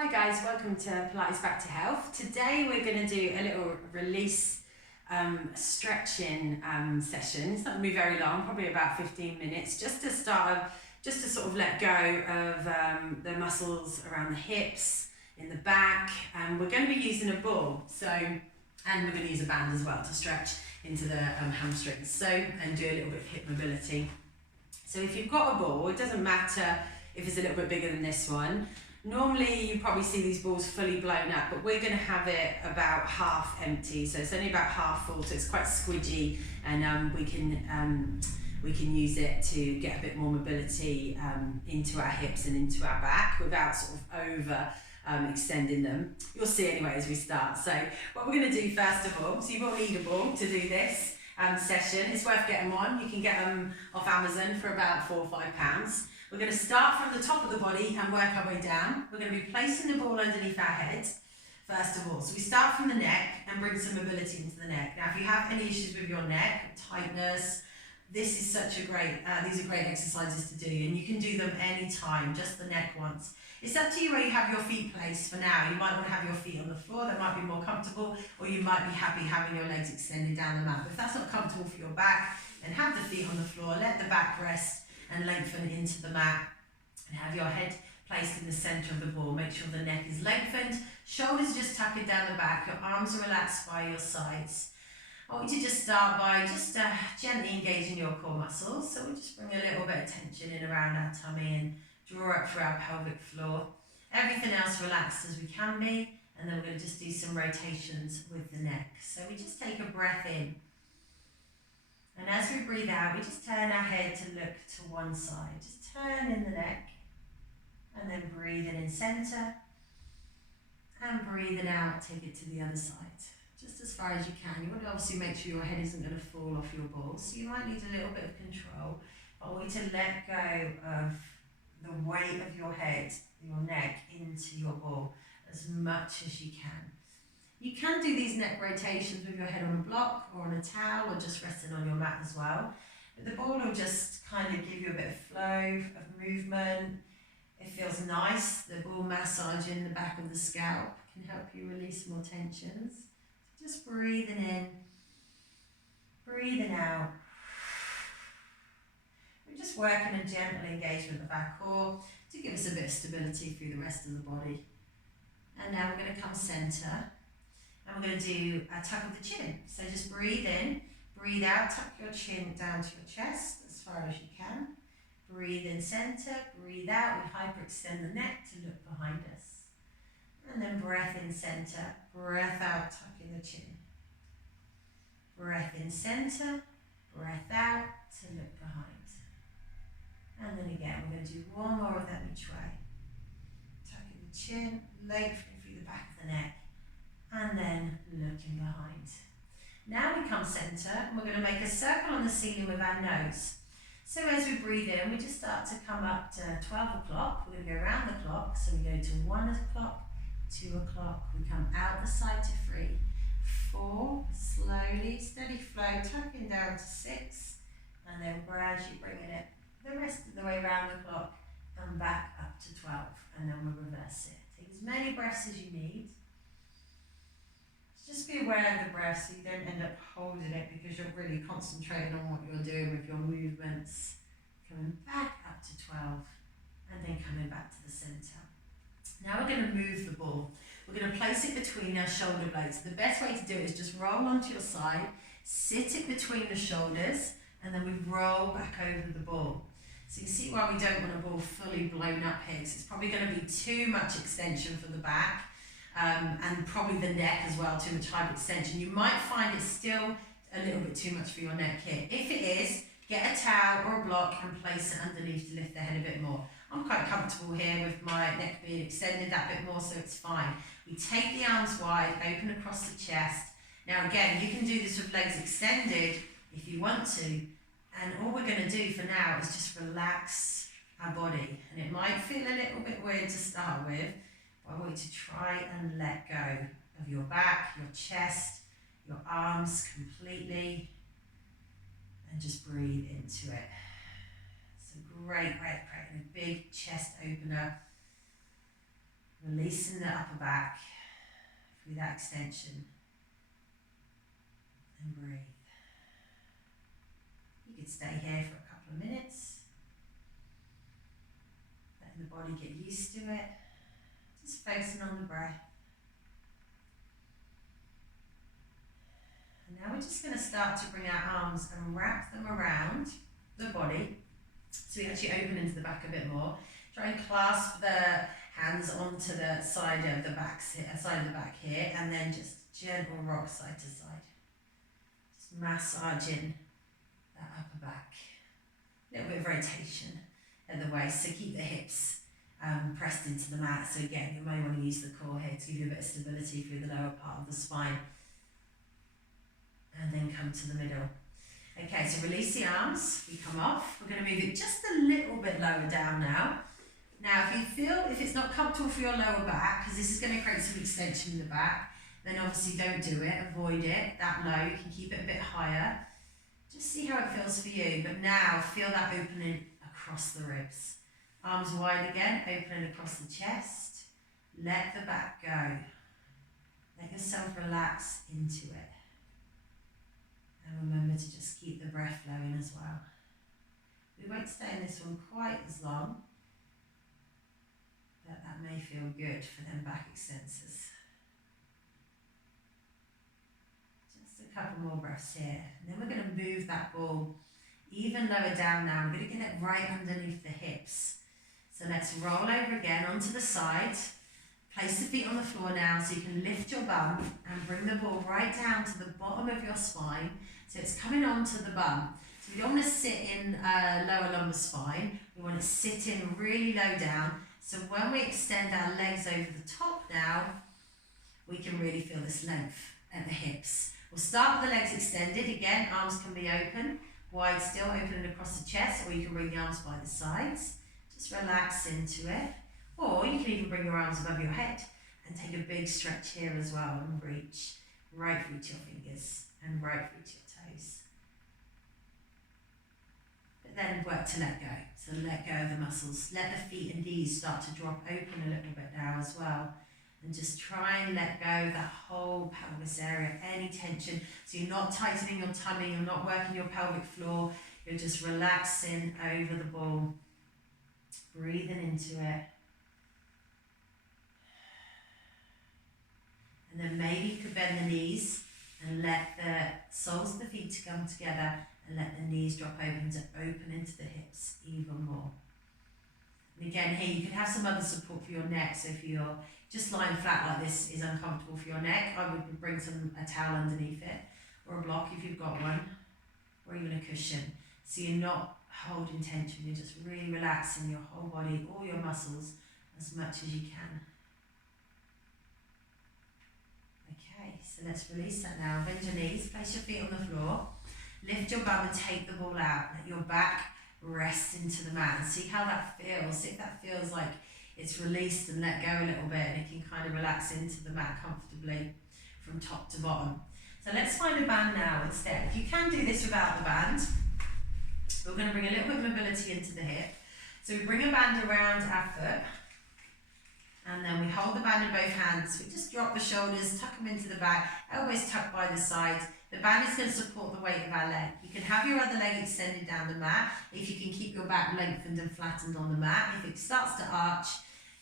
Hi guys, welcome to Pilates Back to Health. Today we're going to do a little release stretching session. It's not going to be very long, probably about 15 minutes, just to sort of let go of the muscles around the hips, in the back. We're going to be using a ball, and we're going to use a band as well to stretch into the hamstrings, and do a little bit of hip mobility. So if you've got a ball, it doesn't matter if it's a little bit bigger than this one. Normally you probably see these balls fully blown up, but we're going to have it about half empty, so it's only about half full, so it's quite squidgy, and we can use it to get a bit more mobility into our hips and into our back without sort of over extending them. You'll see anyway as we start. So what we're going to do first of all, so you will need a ball to do this session. It's worth getting one. You can get them off Amazon for about £4 or £5. We're going to start from the top of the body and work our way down. We're going to be placing the ball underneath our heads, first of all. So we start from the neck and bring some mobility into the neck. Now, if you have any issues with your neck, tightness, this is these are great exercises to do, and you can do them anytime, just the neck once. It's up to you where you have your feet placed for now. You might want to have your feet on the floor, that might be more comfortable, or you might be happy having your legs extended down the mat. But if that's not comfortable for your back, then have the feet on the floor, let the back rest and lengthen into the mat, and have your head placed in the centre of the ball. Make sure the neck is lengthened, shoulders just tucking down the back, your arms are relaxed by your sides. I want you to just start by gently engaging your core muscles. So we'll just bring a little bit of tension in around our tummy and draw up through our pelvic floor. Everything else relaxed as we can be, and then we're going to just do some rotations with the neck. So we just take a breath in, and as we breathe out, we just turn our head to look to one side. Just turn in the neck, and then breathing in centre, and breathing out, take it to the other side. Just as far as you can. You want to obviously make sure your head isn't going to fall off your ball, so you might need a little bit of control. But I want you to let go of the weight of your head, your neck, into your ball as much as you can. You can do these neck rotations with your head on a block or on a towel, or just resting on your mat as well. But the ball will just kind of give you a bit of flow, of movement. It feels nice. The ball massaging the back of the scalp can help you release more tensions. Just breathing in, breathing out. We're just working a gentle engagement of our core to give us a bit of stability through the rest of the body. And now we're going to come centre, and we're going to do a tuck of the chin. So just breathe in, breathe out, tuck your chin down to your chest as far as you can. Breathe in centre, breathe out, we hyperextend the neck to look behind us. And then breath in centre, breath out, tucking the chin. Breath in centre, breath out to look behind. And then again, we're going to do one more of them each way. Tucking the chin, lengthening through the back of the neck, and then looking behind. Now we come centre, and we're going to make a circle on the ceiling with our nose. So as we breathe in, we just start to come up to 12 o'clock. We're going to go around the clock, so we go to 1 o'clock, 2 o'clock, we come out the side to 3, 4, slowly, steady flow, tucking down to 6, and then gradually bringing it the rest of the way around the clock and back up to 12, and then we'll reverse it. Take as many breaths as you need. Just be aware of the breath so you don't end up holding it, because you're really concentrating on what you're doing with your movements. Coming back up to 12, and then coming back to the centre. Now we're going to move the ball. We're going to place it between our shoulder blades. The best way to do it is just roll onto your side, sit it between the shoulders, and then we roll back over the ball. So you can see why we don't want a ball fully blown up here, because it's probably going to be too much extension for the back, and probably the neck as well, too much hyperextension. You might find it's still a little bit too much for your neck here. If it is, get a towel or a block and place it underneath to lift the head a bit more. I'm quite comfortable here with my neck being extended that bit more, so it's fine. We take the arms wide, open across the chest. Now again, you can do this with legs extended if you want to, and all we're going to do for now is just relax our body. And it might feel a little bit weird to start with, but I want you to try and let go of your back, your chest, your arms completely, and just breathe into it. It's a great way of creating a big chest opener. Releasing the upper back through that extension. And breathe. You could stay here for a couple of minutes. Letting the body get used to it. Just focusing on the breath. And now we're just going to start to bring our arms and wrap them around the body. So we actually open into the back a bit more. Try and clasp the hands onto the side of the back here, and then just gentle rock side to side. Just massaging that upper back. A little bit of rotation at the waist, so keep the hips pressed into the mat. So again, you may want to use the core here to give you a bit of stability through the lower part of the spine. And then come to the middle. Okay, so release the arms, we come off. We're going to move it just a little bit lower down now. Now, if it's not comfortable for your lower back, because this is going to create some extension in the back, then obviously don't do it, avoid it that low. You can keep it a bit higher. Just see how it feels for you. But now, feel that opening across the ribs. Arms wide again, opening across the chest. Let the back go. Let yourself relax into it. And remember to just keep the breath flowing as well. We won't stay in this one quite as long, but that may feel good for them back extensors. Just a couple more breaths here. And then we're going to move that ball even lower down now. We're going to get it right underneath the hips. So let's roll over again onto the side. Place the feet on the floor now so you can lift your bum and bring the ball right down to the bottom of your spine. So it's coming onto the bum. So we don't want to sit in lower lumbar spine. We want to sit in really low down. So when we extend our legs over the top now, we can really feel this length at the hips. We'll start with the legs extended. Again, arms can be open, wide still, opening across the chest, or you can bring the arms by the sides. Just relax into it. Or you can even bring your arms above your head and take a big stretch here as well and reach right through to your fingers and right through to your toes. But then work to let go. So let go of the muscles. Let the feet and knees start to drop open a little bit now as well. And just try and let go of that whole pelvis area, any tension. So you're not tightening your tummy, you're not working your pelvic floor, you're just relaxing over the ball. Breathing into it. And then maybe you could bend the knees and let the soles of the feet to come together and let the knees drop open to open into the hips even more. And again here you could have some other support for your neck. So if you're just lying flat like this is uncomfortable for your neck, I would bring a towel underneath it or a block if you've got one, or even a cushion. So you're not holding tension, you're just really relaxing your whole body, all your muscles as much as you can. Okay, so let's release that now. Bend your knees, place your feet on the floor, lift your bum and take the ball out. Let your back rest into the mat and see how that feels. See if that feels like it's released and let go a little bit and it can kind of relax into the mat comfortably from top to bottom. So let's find a band now instead. If you can do this without the band, we're going to bring a little bit of mobility into the hip. So we bring a band around our foot. And then we hold the band in both hands. We just drop the shoulders, tuck them into the back, elbows tucked by the sides. The band is going to support the weight of our leg. You can have your other leg extended down the mat if you can keep your back lengthened and flattened on the mat. If it starts to arch,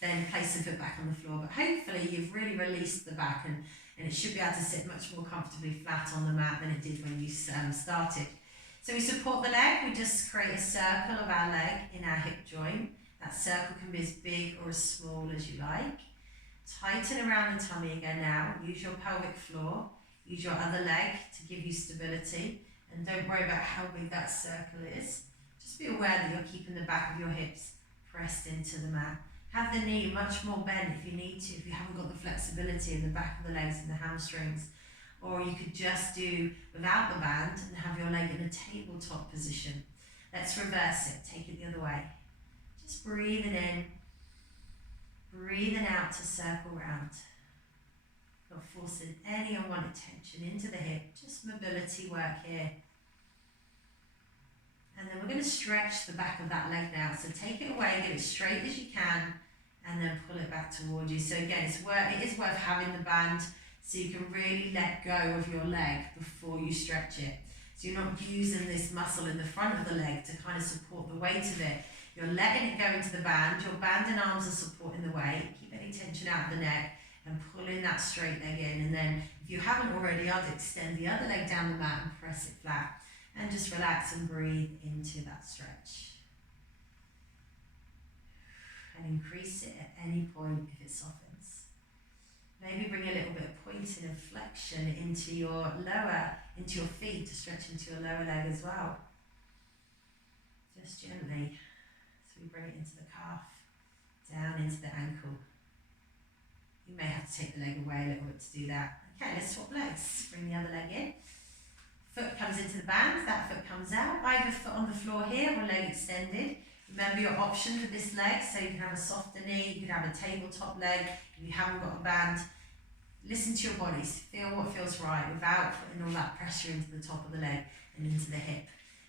then place the foot back on the floor. But hopefully you've really released the back and it should be able to sit much more comfortably flat on the mat than it did when you started. So we support the leg. We just create a circle of our leg in our hip joint. That circle can be as big or as small as you like. Tighten around the tummy again now. Use your pelvic floor. Use your other leg to give you stability. And don't worry about how big that circle is. Just be aware that you're keeping the back of your hips pressed into the mat. Have the knee much more bent if you need to, if you haven't got the flexibility in the back of the legs and the hamstrings. Or you could just do without the band and have your leg in a tabletop position. Let's reverse it. Take it the other way. Just breathing in, breathing out to circle round. Not forcing any unwanted tension into the hip, just mobility work here. And then we're going to stretch the back of that leg now. So take it away, get it straight as you can, and then pull it back back towards you. So again, it is worth having the band so you can really let go of your leg before you stretch it. So you're not using this muscle in the front of the leg to kind of support the weight of it. You're letting it go into the band. Your band and arms are supporting the weight. Keep any tension out of the neck and pulling that straight leg in. And then if you haven't already, I'd extend the other leg down the mat and press it flat. And just relax and breathe into that stretch. And increase it at any point if it softens. Maybe bring a little bit of pointing and flexion into your feet to stretch into your lower leg as well. Just gently. So we bring it into the calf, down into the ankle. You may have to take the leg away a little bit to do that. Okay, let's swap legs. Bring the other leg in. Foot comes into the band, that foot comes out. Either foot on the floor here or leg extended. Remember your option for this leg, so you can have a softer knee, you can have a tabletop leg, if you haven't got a band. Listen to your bodies, feel what feels right without putting all that pressure into the top of the leg and into the hip.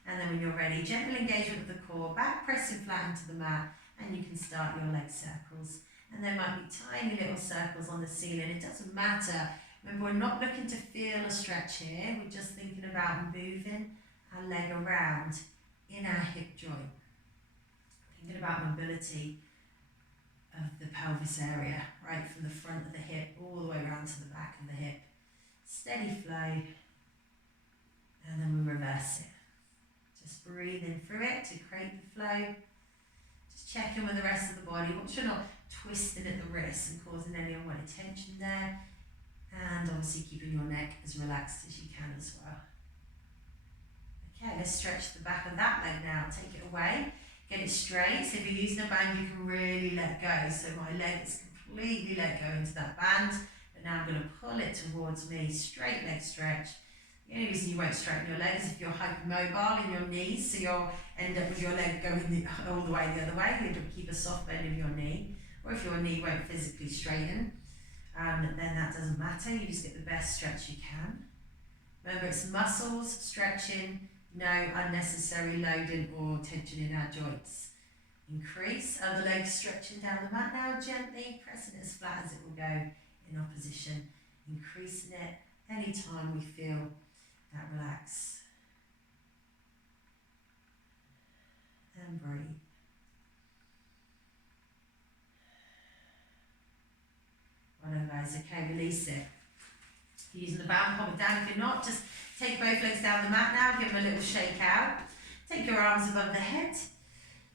And then when you're ready, gentle engagement of the core, back pressing flat into the mat, and you can start your leg circles. And there might be tiny little circles on the ceiling, it doesn't matter. Remember, we're not looking to feel a stretch here, we're just thinking about moving our leg around in our hip joint. Thinking about mobility of the pelvis area, right from the front of the hip all the way around to the back of the hip. Steady flow, and then we reverse it. Just breathing through it to create the flow. Just check in with the rest of the body. Make sure you're not twisting at the wrists and causing any unwanted tension there. And obviously keeping your neck as relaxed as you can as well. Okay, let's stretch the back of that leg now. Take it away. Get it straight. So if you're using a band, you can really let go. So my leg is completely let go into that band. But now I'm going to pull it towards me. Straight leg stretch. The only reason you won't straighten your legs is if you're hypermobile in your knees. So you'll end up with your leg going all the way the other way. You have to keep a soft bend in your knee. Or if your knee won't physically straighten, then that doesn't matter. You just get the best stretch you can. Remember, it's muscles stretching. No unnecessary loading or tension in our joints. Increase, other leg stretching down the mat now, gently pressing it as flat as it will go in opposition. Increasing it anytime we feel that relax. And breathe. Well done, guys. Okay, release it. If you're using the band, pop it down. If you're not, just take both legs down the mat now, give them a little shake out. Take your arms above the head.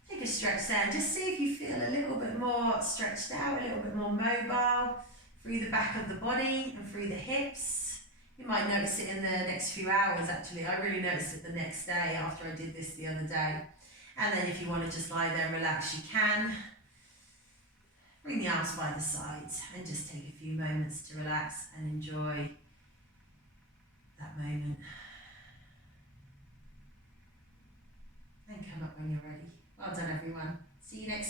Take a stretch there. Just see if you feel a little bit more stretched out, a little bit more mobile through the back of the body and through the hips. You might notice it in the next few hours actually. I really noticed it the next day after I did this the other day. And then if you want to just lie there and relax, you can. Bring the arms by the sides and just take a few moments to relax and enjoy that moment. And come up when you're ready. Well done, everyone. See you next time.